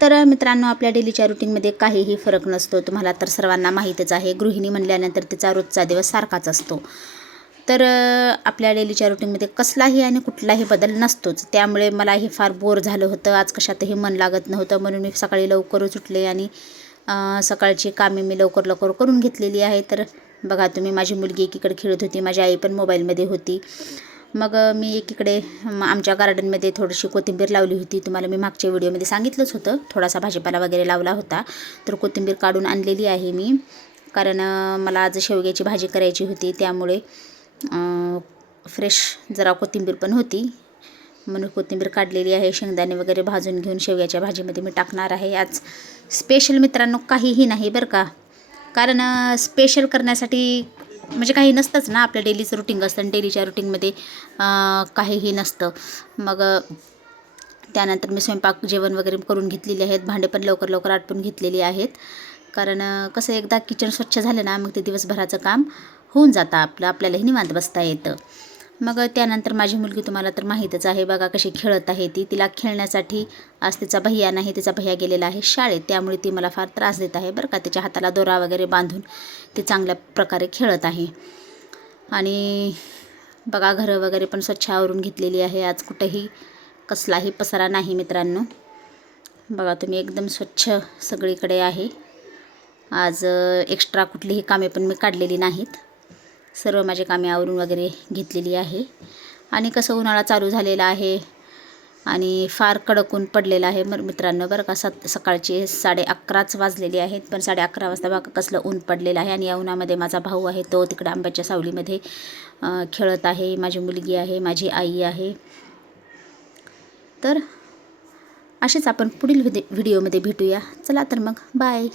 तर मित्रांनो, आपल्या डेलीच्या रुटीनमध्ये काहीही फरक नसतो. तुम्हाला तर सर्वांना माहीतच आहे. गृहिणी म्हणल्यानंतर तिचा रोजचा दिवस सारखाच असतो. तर आपल्या डेलीच्या रुटीनमध्ये कसलाही आणि कुठलाही बदल नसतोच. त्यामुळे मलाही फार बोर झालं होतं. आज कशातही मन लागत नव्हतं, म्हणून मी सकाळी लवकरच उठले आणि सकाळची कामे मी लवकर लवकर करून घेतलेली आहे. तर बघा तुम्ही, माझी मुलगी एकीकडे खेळत होती, माझी आई पण मोबाईलमध्ये होती. मग मी एकीकडे आमच्या गार्डनमध्ये थोडीशी कोथिंबीर लावली होती. तुम्हाला मी मागच्या व्हिडिओमध्ये सांगितलंच होतं, थोडासा भाजीपाला वगैरे लावला होता. तर कोथिंबीर काढून आणलेली आहे मी, कारण मला आज शेवग्याची भाजी करायची होती. त्यामुळे फ्रेश जरा कोथिंबीर पण होती, म्हणून कोथिंबीर काढलेली आहे. शेंगदाणे वगैरे भाजून घेऊन शेवग्याच्या भाजीमध्ये मी टाकणार आहे. आज स्पेशल मित्रांनो काहीही नाही बरं का, कारण स्पेशल करण्यासाठी म्हणजे काही नसतंच ना. आपलं डेलीचं रुटीन असतं आणि डेलीच्या रुटीनमध्ये काहीही नसतं. मग त्यानंतर मी स्वयंपाक जेवण वगैरे करून घेतलेली आहेत. भांडे पण लवकर लवकर आटपून घेतलेली आहेत, कारण कसं एकदा किचन स्वच्छ झालं ना, मग ते दिवसभराचं काम होऊन जातं आपल्यालाही निवांत बसता येतं. मग त्यानंतर माझी मुलगी तुम्हाला तर माहीतच आहे, बघा कशी खेळत आहे ती. तिला खेळण्यासाठी आज तिचा भैया नाही, तिचा भैया गेलेला आहे शाळेत. त्यामुळे ती मला फार त्रास देत आहे बरं का. तिच्या हाताला दोरा वगैरे बांधून ती चांगल्या प्रकारे खेळत आहे. आणि बघा घरं वगैरे पण स्वच्छ आवरून घेतलेली आहे. आज कुठंही कसलाही पसारा नाही मित्रांनो. बघा तुम्ही, एकदम स्वच्छ सगळीकडे आहे. आज एक्स्ट्रा कुठलीही कामे पण मी काढलेली नाहीत. सर्व माझे कामे आवरून वगैरे घेतलेली आहे. आणि कसं उन्हाळा चालू झालेला आहे आणि फार कडक ऊन पडलेलं आहे मित्रांनो बरं का. सकाळचे 11:30 वाजलेले आहेत, पण 11:30 वाजता बघा कसलं ऊन पडलेलं आहे. आणि या उन्हामध्ये माझा भाऊ आहे, तो तिकडे आंब्याच्या सावलीमध्ये खेळत आहे. माझी मुलगी आहे, माझी आई आहे. तर असेच आपण पुढील व्हिडिओमध्ये भेटूया. चला तर मग, बाय.